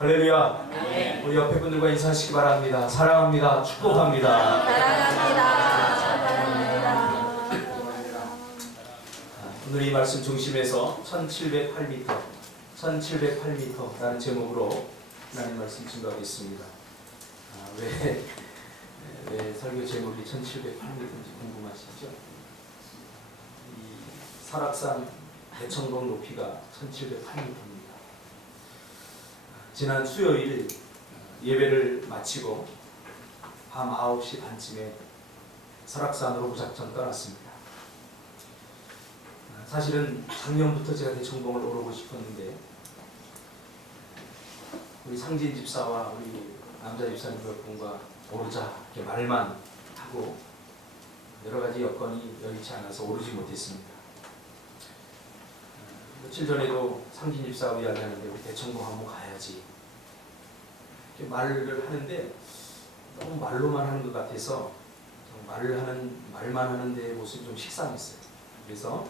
할렐루야. 네. 우리 옆에 분들과 인사하시기 바랍니다. 사랑합니다. 축복합니다. 사랑합니다. 사랑합니다. 오늘 이 말씀 중심에서 1708m, 1708m라는 제목으로 하나님 말씀 증거하겠습니다. 왜 설교 제목이 1708m인지 궁금하시죠? 이 설악산 대청봉 높이가 1708m입니다. 지난 수요일 예배를 마치고 밤 9시 반쯤에 설악산으로 무작정 떠났습니다. 사실은 작년부터 제가 대청봉을 오르고 싶었는데 우리 상진 집사와 우리 남자 집사님 몇 분과 오르자 이렇게 말만 하고 여러 가지 여건이 여의치 않아서 오르지 못했습니다. 며칠 전에도 상진 집사하고 이야기하는데 우리 대청봉 한번 가야지 이렇게 말을 하는데 너무 말로만 하는 것 같아서 말만 하는 데 모습이 좀 식상했어요. 그래서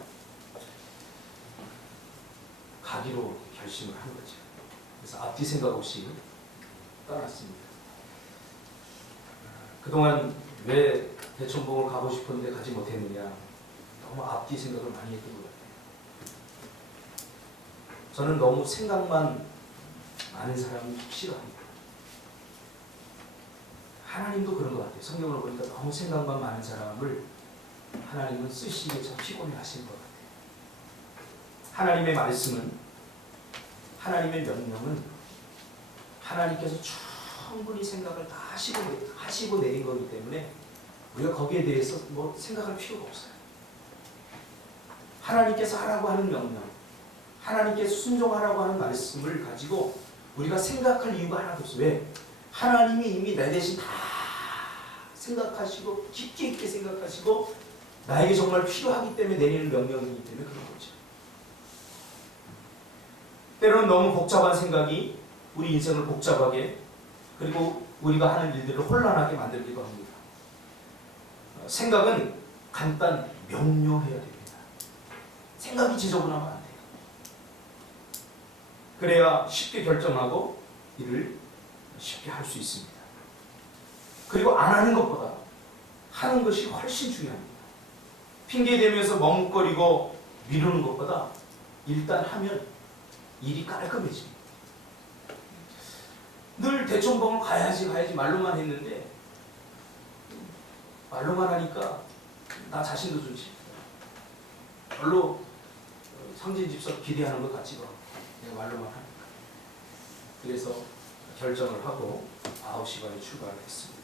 가기로 결심을 한 거죠. 그래서 앞뒤 생각 없이 떠났습니다. 그동안 왜 대청봉을 가고 싶었는데 가지 못했느냐, 너무 앞뒤 생각을 많이 했던 것 같아요. 저는 너무 생각만 많은 사람이 싫어합니다. 하나님도 그런 것 같아요. 성경을 보니까 너무 생각만 많은 사람을 하나님은 쓰시기에 참 피곤해 하시는 것 같아요. 하나님의 말씀은, 하나님의 명령은 하나님께서 충분히 생각을 다 하시고 내린 거기 때문에 우리가 거기에 대해서 뭐 생각할 필요가 없어요. 하나님께서 하라고 하는 명령, 하나님께서 순종하라고 하는 말씀을 가지고 우리가 생각할 이유가 하나도 없어요. 왜? 하나님이 이미 내 대신 다 생각하시고 깊게 있게 생각하시고 나에게 정말 필요하기 때문에 내리는 명령이기 때문에 그런 거죠. 때로는 너무 복잡한 생각이 우리 인생을 복잡하게, 그리고 우리가 하는 일들을 혼란하게 만들기도 합니다. 생각은 간단 명료해야 됩니다. 생각이 지저분하면 안 돼요. 그래야 쉽게 결정하고 일을 쉽게 할 수 있습니다. 그리고 안 하는 것보다 하는 것이 훨씬 중요합니다. 핑계대면서 머뭇거리고 미루는 것보다 일단 하면 일이 깔끔해집니다. 늘 대청봉을 가야지 말로만 했는데 말로만 하니까 나 자신도 좀 싫다. 별로 상진 집사 기대하는 것 같지도 않고 내가 말로만 하니까. 그래서 결정을 하고 9시 반에 출발을 했습니다.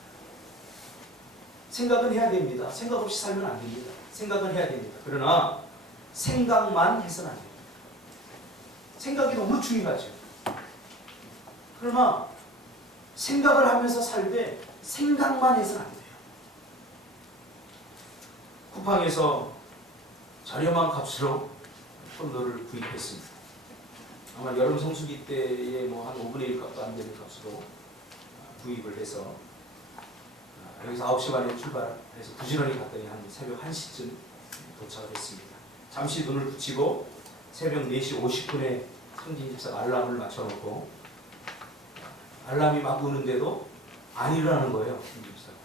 생각은 해야 됩니다. 생각 없이 살면 안 됩니다. 생각은 해야 됩니다. 그러나 생각만 해서는 안 됩니다. 생각이 너무 중요하죠. 그러나 생각을 하면서 살되 생각만 해서는 안 돼요. 쿠팡에서 저렴한 값으로 콘도를 구입했습니다. 아마 여름 성수기 때에 뭐 한 5분의 1 값도 안 되는 값으로 구입을 해서 여기서 9시 반에 출발해서 부지런히 갔더니 한 새벽 1시쯤 도착을 했습니다. 잠시 눈을 붙이고 새벽 4시 50분에 상진 집사가 알람을 맞춰놓고 알람이 막 우는데도 안 일어나는 거예요. 상진 집사가.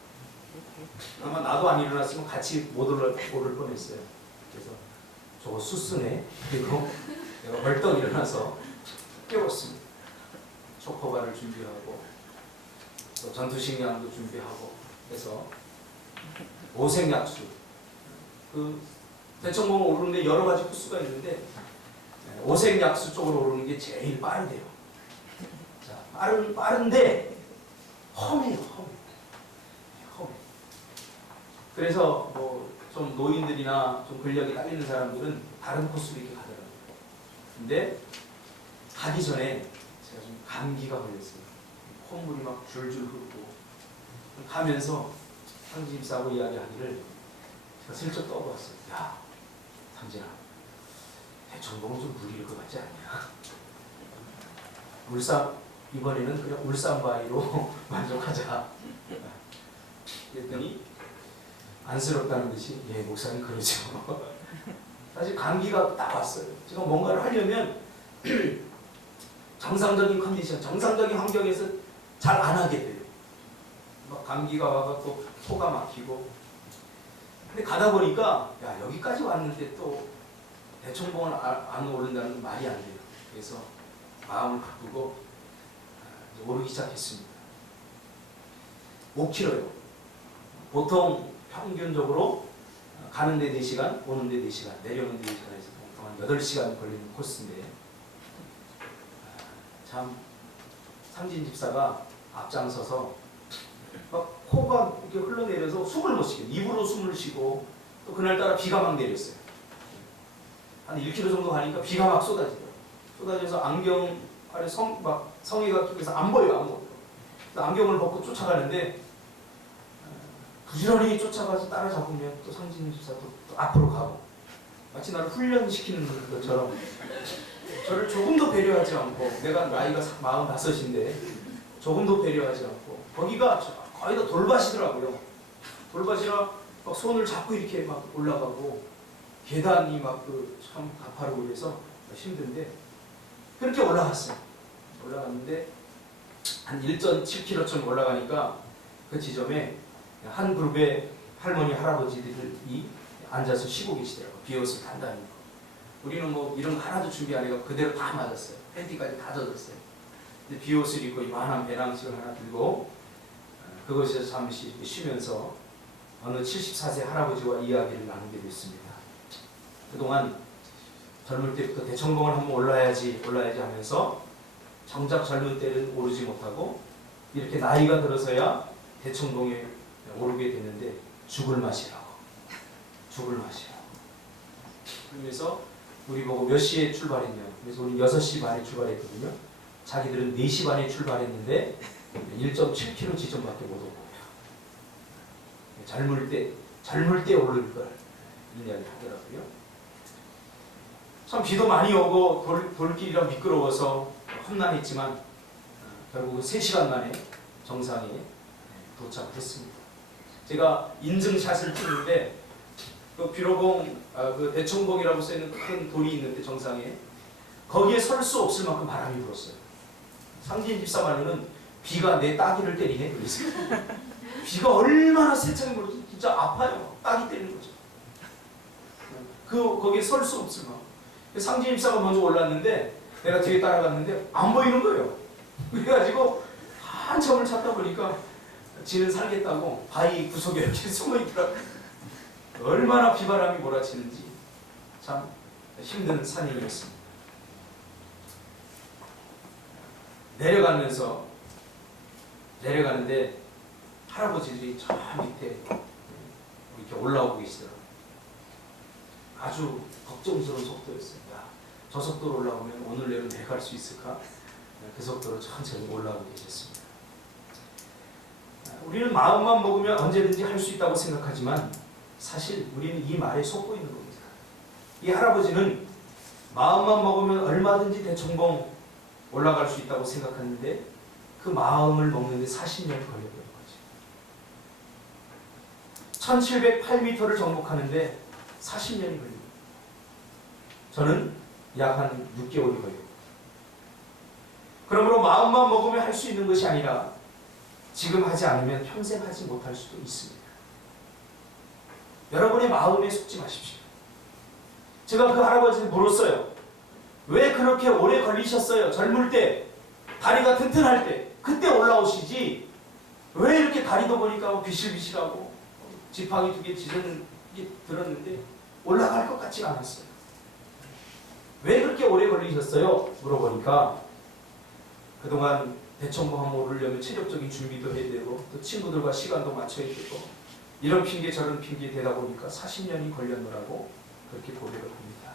아마 나도 안 일어났으면 같이 못 오를 뻔했어요. 그래서 저거 수쓰네. 그리고 내가 벌떡 일어나서 깨웠습니다. 초코바를 준비하고 또 전투식량도 준비하고 해서 오색약수, 그 대청봉을 오르는데 여러 가지 코스가 있는데 오색약수 쪽으로 오르는 게 제일 빠르대요. 자, 빠른데 험해요. 그래서 뭐 좀 노인들이나 좀 근력이 딸리는 사람들은 다른 코스로 이렇게 가더라고요. 근데 가기 전에 제가 좀 감기가 걸렸어요. 콧물이 막 줄줄 흐르고 가면서 상진 집사하고 이야기하기를 제가 슬쩍 떠보았어요. 야, 상진아, 대청봉은 좀 무리일 것 같지 않냐? 이번에는 그냥 울산바위로 만족하자. 그랬더니 안쓰럽다는 듯이, 예, 목사님 그러죠. 사실 감기가 딱 왔어요. 제가 뭔가를 하려면 정상적인 컨디션, 정상적인 환경에서 잘 안 하게 돼요. 막 감기가 와갖고 코가 막히고. 근데 가다 보니까 야 여기까지 왔는데 또 대청봉을 안 오른다는 건 말이 안 돼요. 그래서 마음을 바꾸고 오르기 시작했습니다. 5km요. 보통 평균적으로 가는데 4시간, 오는데 4시간, 내려오는데 4시간에서 보통 한 8시간 걸리는 코스인데 참 상진 집사가 앞장서서 막 코가 이렇게 흘러내려서 숨을 못 쉬게 입으로 숨을 쉬고 또 그날따라 비가 막 내렸어요. 한 1km 정도 가니까 비가 막 쏟아지더라고요. 쏟아져서 안경 아래 성에가 끼고서 안 보여요. 아무것도. 안경을 벗고 쫓아가는데 부지런히 쫓아가서 따라잡으면 또 상진 집사도 또 앞으로 가고 마치 나를 훈련시키는 것처럼 저를 조금도 배려하지 않고 내가 나이가 45인데 조금도 배려하지 않고 거기가 거의 다 돌밭이더라고요. 돌밭이라 막 손을 잡고 이렇게 막 올라가고 계단이 막 참 가파르고 그래서 힘든데 그렇게 올라갔어요. 올라갔는데 한 1.7km쯤 올라가니까 그 지점에 한 그룹의 할머니 할아버지들이 앉아서 쉬고 계시더라고요. 비옷을 단단히 입고. 우리는 뭐 이런 거 하나도 준비 안 해서 그대로 다 맞았어요. 팬티까지 다 젖었어요. 근데 비옷을 입고 이만한 배낭식을 하나 들고 그것에서 잠시 쉬면서 어느 74세 할아버지와 이야기를 나누게 됐습니다. 그동안 젊을 때부터 대청봉을 한번 올라야지 하면서 정작 젊은 때는 오르지 못하고 이렇게 나이가 들어서야 대청봉에 오르게 됐는데 죽을 맛이라고. 그래서 우리 보고 몇 시에 출발했냐. 그래서 우리 6시 반에 출발했거든요. 자기들은 4시 반에 출발했는데 1.7km 지점밖에 못 오고 젊을 때 오를 걸 이런 이야기 하더라고요. 참 비도 많이 오고 돌길이라 미끄러워서 험난했지만 결국은 3시간 만에 정상에 도착을 했습니다. 제가 인증샷을 찍는데 그 비로봉 그 대청봉이라고 써있는 큰 돌이 있는데 정상에 거기에 설 수 없을 만큼 바람이 불었어요. 상진 집사 말로는 비가 내 따귀를 때리네 그랬어요. 비가 얼마나 세차게 불어서 진짜 아파요. 따귀 때리는 거죠. 거기에 설 수 없을 만큼. 상진 집사가 먼저 올랐는데 내가 뒤에 따라갔는데 안 보이는 거예요. 그래가지고 한참을 찾다 보니까 지는 살겠다고 바위 구석에 이렇게 숨어 있더라고요. 얼마나 비바람이 몰아치는지 참 힘든 산행이었습니다. 내려가는데 할아버지들이 저 밑에 이렇게 올라오고 계시더라고요. 아주 걱정스러운 속도였어요. 야, 저 속도로 올라오면 오늘 내로 내려갈 수 있을까? 그 속도로 천천히 올라오고 계셨습니다. 우리는 마음만 먹으면 언제든지 할 수 있다고 생각하지만 사실 우리는 이 말에 속고 있는 겁니다. 이 할아버지는 마음만 먹으면 얼마든지 대청봉 올라갈 수 있다고 생각했는데 그 마음을 먹는데 40년이 걸려버린 거죠. 1708m를 정복하는데 40년이 걸립니다. 저는 약 한 6개월이 걸려요. 그러므로 마음만 먹으면 할 수 있는 것이 아니라 지금 하지 않으면 평생 하지 못할 수도 있습니다. 여러분의 마음에 속지 마십시오. 제가 그 할아버지를 물었어요. 왜 그렇게 오래 걸리셨어요? 젊을 때, 다리가 튼튼할 때, 그때 올라오시지 왜 이렇게 다리도 보니까 비실비실하고 지팡이 2개 지저는 게 들었는데 올라갈 것 같지가 않았어요. 왜 그렇게 오래 걸리셨어요? 물어보니까 그동안 대청봉 한번 오르려면 체력적인 준비도 해야 되고 또 친구들과 시간도 맞춰야 되고 이런 핑계 저런 핑계 대다 보니까 40년이 걸렸노라고 그렇게 고백을 합니다.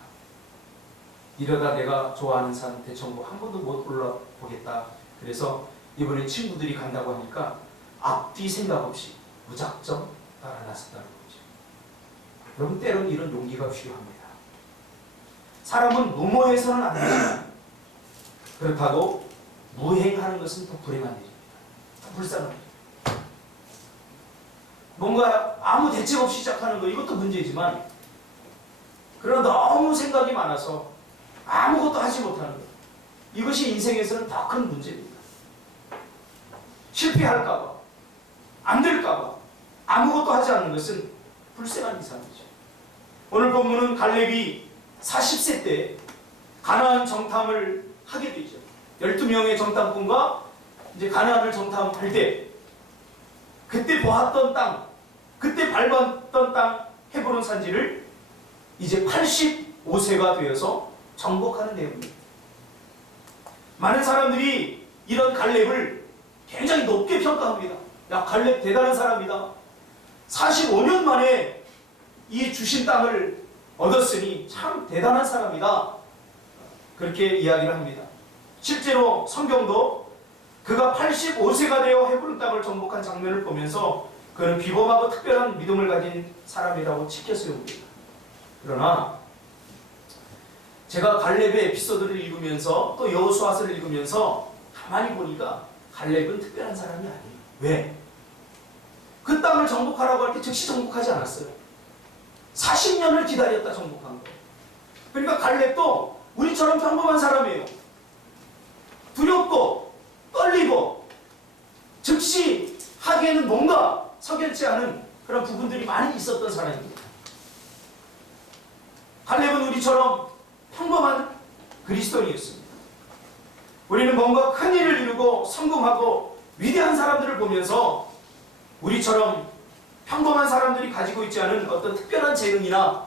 이러다 내가 좋아하는 산 대청봉 한 번도 못 올라보겠다. 그래서 이번에 친구들이 간다고 하니까 앞뒤 생각 없이 무작정 따라 나섰다는 거죠. 여러분 때로는 이런 용기가 필요합니다. 사람은 무모해서는 안 되지만 그렇다고 무행하는 것은 더 불행한 일입니다. 더 불쌍합니다. 뭔가 아무 대책 없이 시작하는 거 이것도 문제지만 그러나 너무 생각이 많아서 아무것도 하지 못하는 것. 이것이 인생에서는 더 큰 문제입니다. 실패할까봐, 안 될까봐 아무것도 하지 않는 것은 불쌍한 이상이죠. 오늘 본문은 갈렙이 40세 때 가나안 정탐을 하게 되죠. 12명의 정탐꾼과 이제 가나안을 정탐할 때 그때 보았던 땅, 그때 밟았던 땅 헤브론 산지를 이제 85세가 되어서 정복하는 내용입니다. 많은 사람들이 이런 갈렙을 굉장히 높게 평가합니다. 야, 갈렙 대단한 사람이다. 45년 만에 이 주신 땅을 얻었으니 참 대단한 사람이다. 그렇게 이야기를 합니다. 실제로 성경도 그가 85세가 되어 헤브론 땅을 정복한 장면을 보면서 그는 비범하고 특별한 믿음을 가진 사람이라고 지켜 세웁니다. 그러나 제가 갈렙의 에피소드를 읽으면서 또 여호수아서를 읽으면서 가만히 보니까 갈렙은 특별한 사람이 아니에요. 왜? 그 땅을 정복하라고 할 때 즉시 정복하지 않았어요. 40년을 기다렸다 정복한 거예요. 그러니까 갈렙도 우리처럼 평범한 사람이에요. 두렵고 떨리고 즉시 하기에는 뭔가 석연치 않은 그런 부분들이 많이 있었던 사람입니다. 갈렙은 우리처럼 평범한 그리스도인이었습니다. 우리는 뭔가 큰 일을 이루고 성공하고 위대한 사람들을 보면서 우리처럼 평범한 사람들이 가지고 있지 않은 어떤 특별한 재능이나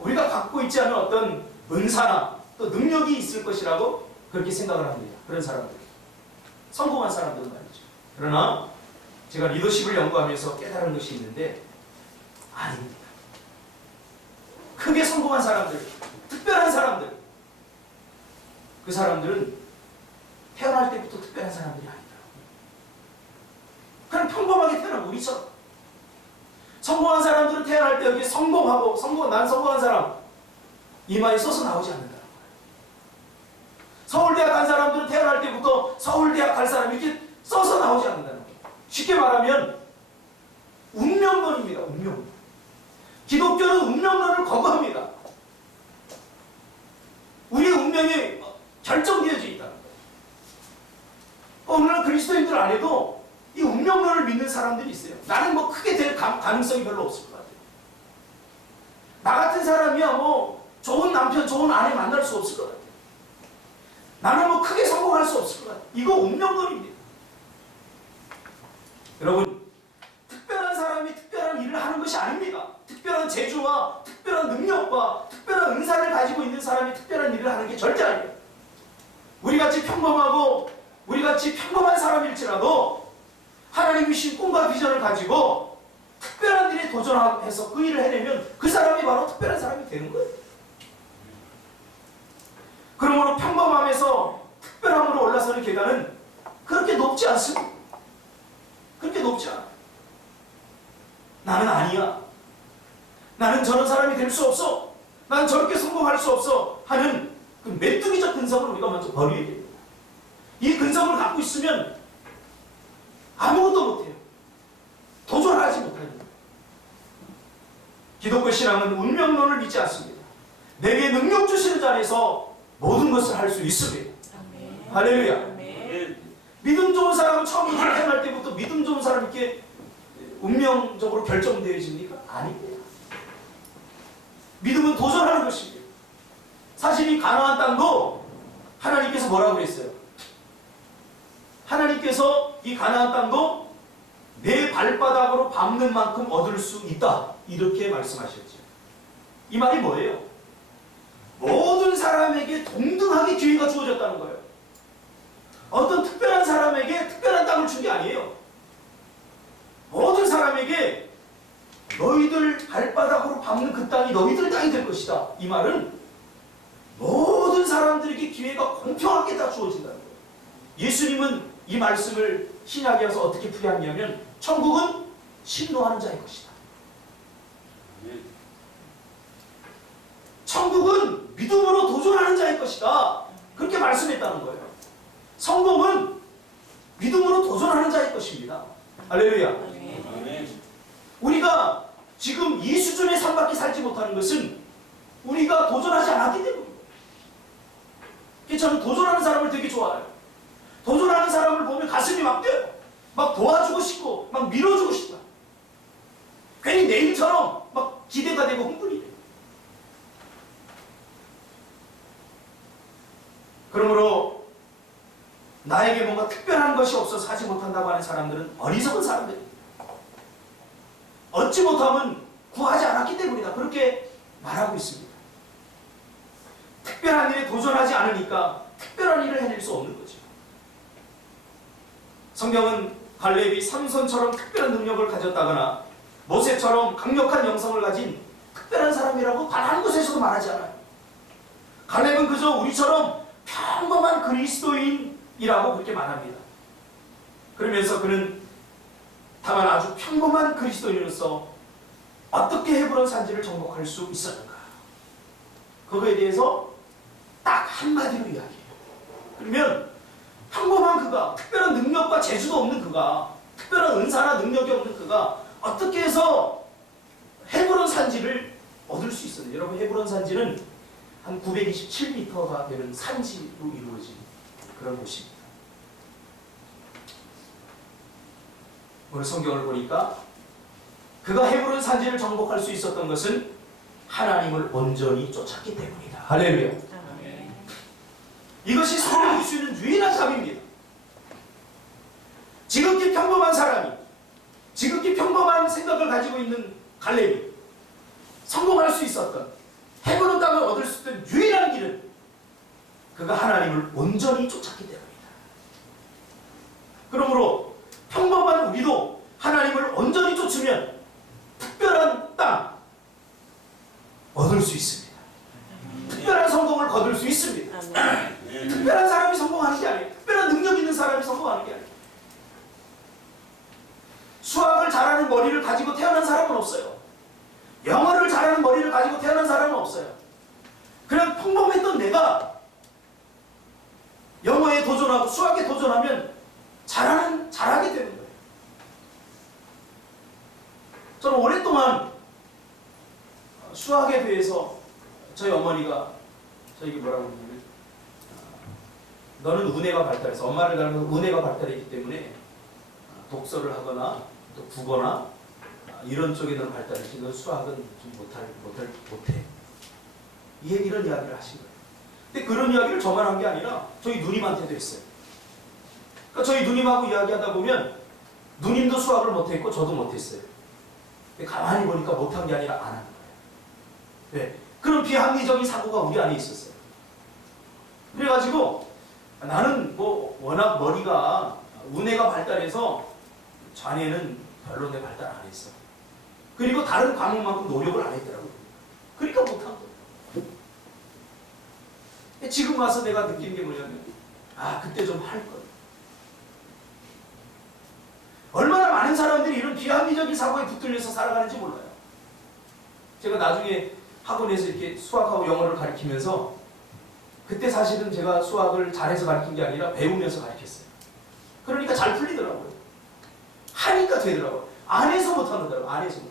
우리가 갖고 있지 않은 어떤 은사나 또 능력이 있을 것이라고 그렇게 생각을 합니다. 그런 사람들, 성공한 사람들은 말이죠. 그러나 제가 리더십을 연구하면서 깨달은 것이 있는데 아닙니다. 크게 성공한 사람들, 특별한 사람들, 그 사람들은 태어날 때부터 특별한 사람들이 아니더라고요. 그냥 평범하게 태어난 우리처럼. 성공한 사람들은 태어날 때 여기 성공하고 난 성공한 사람 이마에 써서 나오지 않는다는 거예요. 서울대학 간 사람들은 태어날 때부터 서울대학 갈 사람 이렇게 써서 나오지 않는다는 거예요. 쉽게 말하면 운명론입니다. 운명론. 기독교는 운명론을 거부합니다. 우리의 운명이 결정되어져 있다는 거예요. 오늘날 그리스도인들 안에도 이 운명론을 믿는 사람들이 있어요. 나는 뭐 크게 될 가능성이 별로 없을 것 같아요. 나 같은 사람이야 뭐 좋은 남편, 좋은 아내 만날 수 없을 것 같아요. 나는 뭐 크게 성공할 수 없을 것 같아요. 이거 운명론입니다. 여러분, 특별한 사람이 특별한 일을 하는 것이 아닙니다. 특별한 재주와 특별한 능력과 특별한 은사를 가지고 있는 사람이 특별한 일을 하는 게 절대 아니에요. 우리같이 평범하고 우리같이 평범한 사람일지라도 하나님이 주신 꿈과 비전을 가지고 특별한 일에 도전해서 그 일을 해내면 그 사람이 바로 특별한 사람이 되는 거예요. 그러므로 평범함에서 특별함으로 올라서는 계단은 그렇게 높지 않습니다. 그렇게 높지 않아. 나는 아니야. 나는 저런 사람이 될 수 없어. 난 저렇게 성공할 수 없어. 하는 그 메뚜기적 근성을 우리가 먼저 버려야 됩니다. 이 근성을 갖고 있으면 아무것도 못해요. 도전하지 못합니다. 기독교 신앙은 운명론을 믿지 않습니다. 내게 능력 주시는 자에서 모든 것을 할 수 있습니다. 아멘. 할렐루야. 아멘. 믿음 좋은 사람은 처음부터 태어날 때부터 믿음 좋은 사람 이렇게 운명적으로 결정되어집니까? 아닙니다. 믿음은 도전하는 것입니다. 사실 이 가나안 땅도 하나님께서 뭐라고 그랬어요? 하나님께서 이 가나안 땅도 내 발바닥으로 밟는 만큼 얻을 수 있다. 이렇게 말씀하셨죠. 이 말이 뭐예요? 모든 사람에게 동등하게 기회가 주어졌다는 거예요. 어떤 특별한 사람에게 특별한 땅을 준 게 아니에요. 모든 사람에게 너희들 발바닥으로 밟는 그 땅이 너희들 땅이 될 것이다. 이 말은 모든 사람들에게 기회가 공평하게 다 주어진다는 거예요. 예수님은 이 말씀을 신약에 와서 어떻게 풀이하냐면 천국은 신노하는 자의 것이다. 천국은 믿음으로 도전하는 자의 것이다. 그렇게 말씀했다는 거예요. 성공은 믿음으로 도전하는 자의 것입니다. 할렐루야. 우리가 지금 이 수준의 삶밖에 살지 못하는 것은 우리가 도전하지 않았기 때문입니다. 저는 도전하는 사람을 되게 좋아해요. 도전하는 사람을 보면 가슴이 막 뛰어요. 막 도와주고 싶고 막 밀어주고 싶다. 괜히 내일처럼 막 기대가 되고 흥분이 돼요. 그러므로 나에게 뭔가 특별한 것이 없어서 하지 못한다고 하는 사람들은 어리석은 사람들입니다. 얻지 못하면 구하지 않았기 때문이다. 그렇게 말하고 있습니다. 특별한 일에 도전하지 않으니까 특별한 일을 해낼 수 없는 거죠. 성경은 갈렙이 삼손처럼 특별한 능력을 가졌다거나 모세처럼 강력한 영성을 가진 특별한 사람이라고 단 한 곳에서도 말하지 않아요. 갈렙은 그저 우리처럼 평범한 그리스도인이라고 그렇게 말합니다. 그러면서 그는 다만 아주 평범한 그리스도인으로서 어떻게 헤브론 산지를 정복할 수 있었는가, 그거에 대해서 딱 한마디로 이야기해요. 그러면 평범한 그가, 특별한 능력과 재주도 없는 그가, 특별한 은사나 능력이 없는 그가 어떻게 해서 헤브론 산지를 얻을 수 있었는지. 여러분, 헤브론 산지는 한 927m가 되는 산지로 이루어진 그런 곳입니다. 오늘 성경을 보니까 그가 헤브론 산지를 정복할 수 있었던 것은 하나님을 온전히 쫓았기 때문이다. 할렐루야. 이것이 서로 줄 수 있는 유일한 답입니다. 지극히 평범한 사람이, 지극히 평범한 생각을 가지고 있는 갈렙이 성공할 수 있었던, 헤브론 땅을 얻을 수 있던 유일한 길은 그가 하나님을 온전히 쫓았기 때문이다. 그러므로 평범한 우리도 하나님을 온전히 쫓으면 특별한 땅 얻을 수 있습니다. 특별한 성공을 거둘 수 있습니다. 특별한 사람이 성공하는 게 아니에요. 특별한 능력 있는 사람이 성공하는 게 아니에요. 수학을 잘하는 머리를 가지고 태어난 사람은 없어요. 영어를 잘하는 머리를 가지고 태어난 사람은 없어요. 그냥 평범했던 내가 영어에 도전하고 수학에 도전하면 잘하게 되는 거예요. 저는 오랫동안 수학에 대해서 저희 어머니가 저에게 뭐라고 그러냐면, 너는 운해가 발달해서, 엄마를 닮아서 운해가 발달했기 때문에 독서를 하거나 또 국어나 이런 쪽에 너는 발달했지, 너 수학은 좀 못해. 이런 이야기를 하신 거예요. 근데 그런 이야기를 저만 한 게 아니라 저희 누님한테도 했어요. 그러니까 저희 누님하고 이야기하다 보면 누님도 수학을 못했고 저도 못했어요. 근데 가만히 보니까 못한 게 아니라 안 하는 거예요. 네. 그런 비합리적인 사고가 우리 안에 있었어요. 그래가지고 나는 뭐 워낙 머리가 운해가 발달해서 자네는 별로 내 발달 안 했어. 그리고 다른 과목만큼 노력을 안 했더라고요. 그러니까 못한 거예요. 지금 와서 내가 느낀 게 뭐냐면, 그때 좀 할 걸. 얼마나 많은 사람들이 이런 비합리적인 사고에 붙들려서 살아가는지 몰라요. 제가 나중에 학원에서 이렇게 수학하고 영어를 가르치면서, 그때 사실은 제가 수학을 잘해서 가르친 게 아니라 배우면서 가르쳤어요. 그러니까 잘 풀리더라고요. 하니까 되더라고요. 안 해서 못하더라고요. 안 해서 못.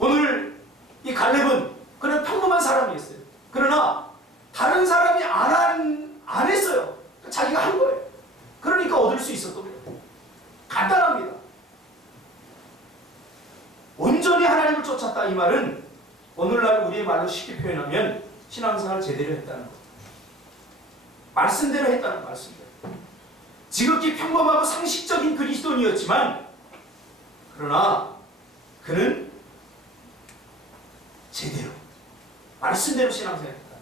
오늘 이 갈렙은 그냥 평범한 사람이었어요. 그러나 다른 사람이 안 했어요. 자기가 한 거예요. 그러니까 얻을 수 있었던 거예요. 간단합니다. 온전히 하나님을 쫓았다, 이 말은 오늘날 우리의 말로 쉽게 표현하면 신앙생활을 제대로 했다는 거예요. 말씀대로 했다는 말씀대로. 지극히 평범하고 상식적인 그리스도인이었지만, 그러나 그는 제대로 말씀대로 신앙생활했다.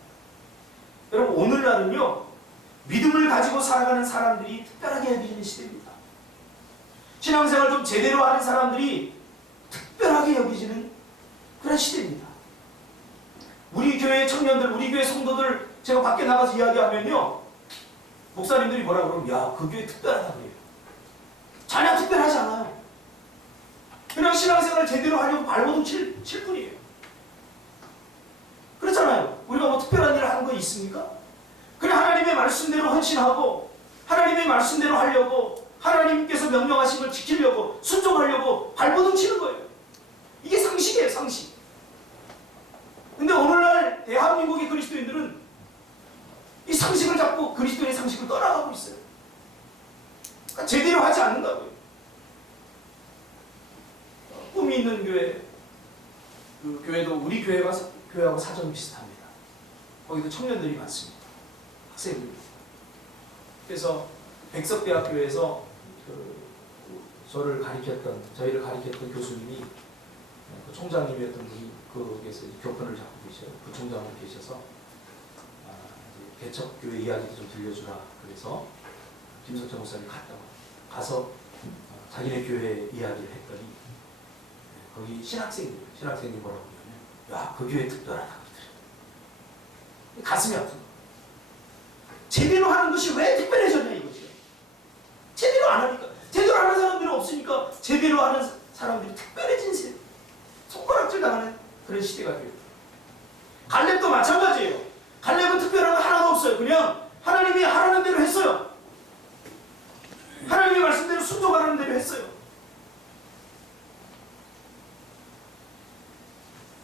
여러분, 오늘날은요, 믿음을 가지고 살아가는 사람들이 특별하게 여기는 시대입니다. 신앙생활 좀 제대로 하는 사람들이 특별하게 여기지는 그런 시대입니다. 우리 교회 청년들, 우리 교회 성도들 제가 밖에 나가서 이야기하면요, 목사님들이 뭐라 그러면, 야, 그 교회 특별하다 그래요. 전혀 특별하지 않아요. 그냥 신앙생활을 제대로 하려고 발버둥 칠 뿐이에요. 그렇잖아요. 우리가 뭐 특별한 일을 하는 거 있습니까? 그냥 하나님의 말씀대로 헌신하고, 하나님의 말씀대로 하려고, 하나님께서 명령하신 걸 지키려고, 순종하려고 발버둥 치는 거예요. 이게 상식이에요, 상식. 근데 오늘날 대한민국의 그리스도인들은 이 상식을 잡고 그리스도의 상식을 떠나가고 있어요. 그러니까 제대로 하지 않는다고요. 꿈이 있는 교회, 그 교회도 우리 교회하고 사정이 비슷합니다. 거기도 청년들이 많습니다. 학생들이. 그래서 백석대학교에서 저희를 가르쳤던 교수님이 그 총장님이었던 분이 거기에서 교권을 잡고 계셔요. 부총장으로 계셔서 개척교회 이야기도 좀 들려주라. 그래서 김석정 목사님이 가서 자기네 교회 이야기를 했더니 거기 신학생들이 뭐라고 그러냐면 야, 그 교회 특별하다 그러더래요. 가슴이 아픈 거. 제대로 하는 것이 왜 특별해졌냐 이거지. 제대로 안 하니까. 제대로 하는 사람들이 없으니까 제대로 하는 사람들이 특별해진 손가락질 당하는 그런 시대가 돼요. 갈렙도 마찬가지예요. 갈렙은 특별한 거 하나도 없어요. 그냥 하나님이 하라는 대로 했어요. 하나님의 말씀대로 순종하라는 대로 했어요.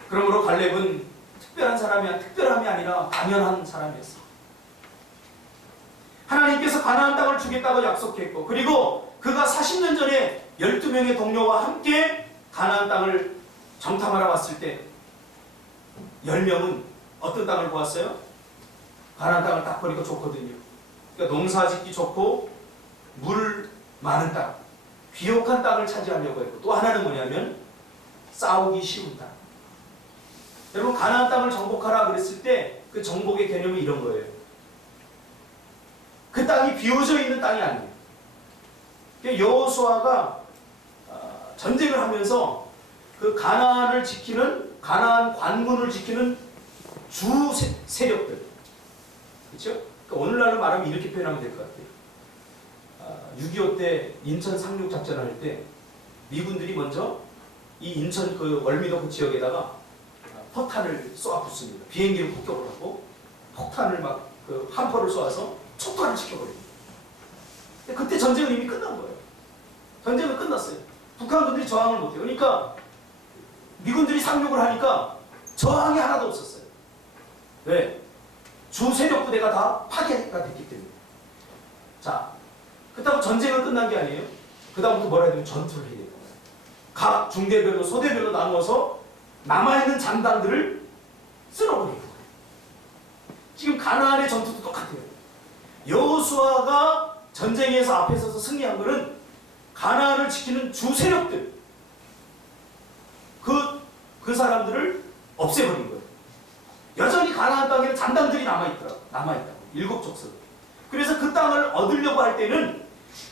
그러므로 갈렙은 특별함이 아니라 당연한 사람이었어. 하나님께서 가나안 땅을 주겠다고 약속했고, 그리고 그가 40년 전에 12명의 동료와 함께 가나안 땅을 정탐하러 왔을 때 10명은 어떤 땅을 보았어요? 가나안 땅을 딱 보니까 좋거든요. 그러니까 농사짓기 좋고 물 많은 땅, 비옥한 땅을 차지하려고 했고, 또 하나는 뭐냐면 싸우기 쉬운 땅. 여러분, 가나안 땅을 정복하라 그랬을 때 그 정복의 개념이 이런 거예요. 그 땅이 비워져 있는 땅이 아니에요. 여호수아가 전쟁을 하면서 그 가나안 관군을 지키는 주 세력들, 그렇죠? 그러니까 오늘날로 말하면 이렇게 표현하면 될 것 같아요. 6.25 때 인천 상륙 작전할 때 미군들이 먼저 이 인천 그 월미도 그 지역에다가 포탄을 쏘아 붙습니다. 비행기를 폭격을 하고 폭탄을 막 그 함포를 쏘아서 촉발을 시켜버립니다. 그때 전쟁은 이미 끝난 거예요. 전쟁은 끝났어요. 북한군들이 저항을 못해요. 그러니까 미군들이 상륙을 하니까 저항이 하나도 없었어요. 왜? 주 세력 부대가 다 파괴가 됐기 때문에. 자, 그렇다고 전쟁은 끝난 게 아니에요. 그 다음부터 뭐라 해야 되면 전투를 해야 돼요. 각 중대별로 소대별로 나누어서 남아있는 장단들을 쓸어버리는 거예요. 지금 가나안의 전투도 똑같아요. 여호수아가 전쟁에서 앞에 서서 승리한 것은 가나안을 지키는 주 세력들, 그 사람들을 없애버린 거예요. 여전히 가나안 땅에는 잔당들이 남아있다고. 7족속. 그래서 그 땅을 얻으려고 할 때는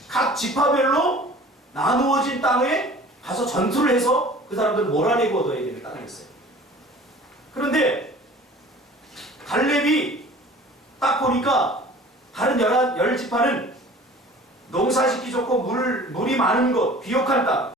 각 지파별로 나누어진 땅에 가서 전투를 해서 그 사람들을 몰아내고 얻어야 되는 땅이었어요. 그런데 갈렙이 딱 보니까 다른 10지파는 농사짓기 좋고 물이 많은 곳, 비옥한 땅,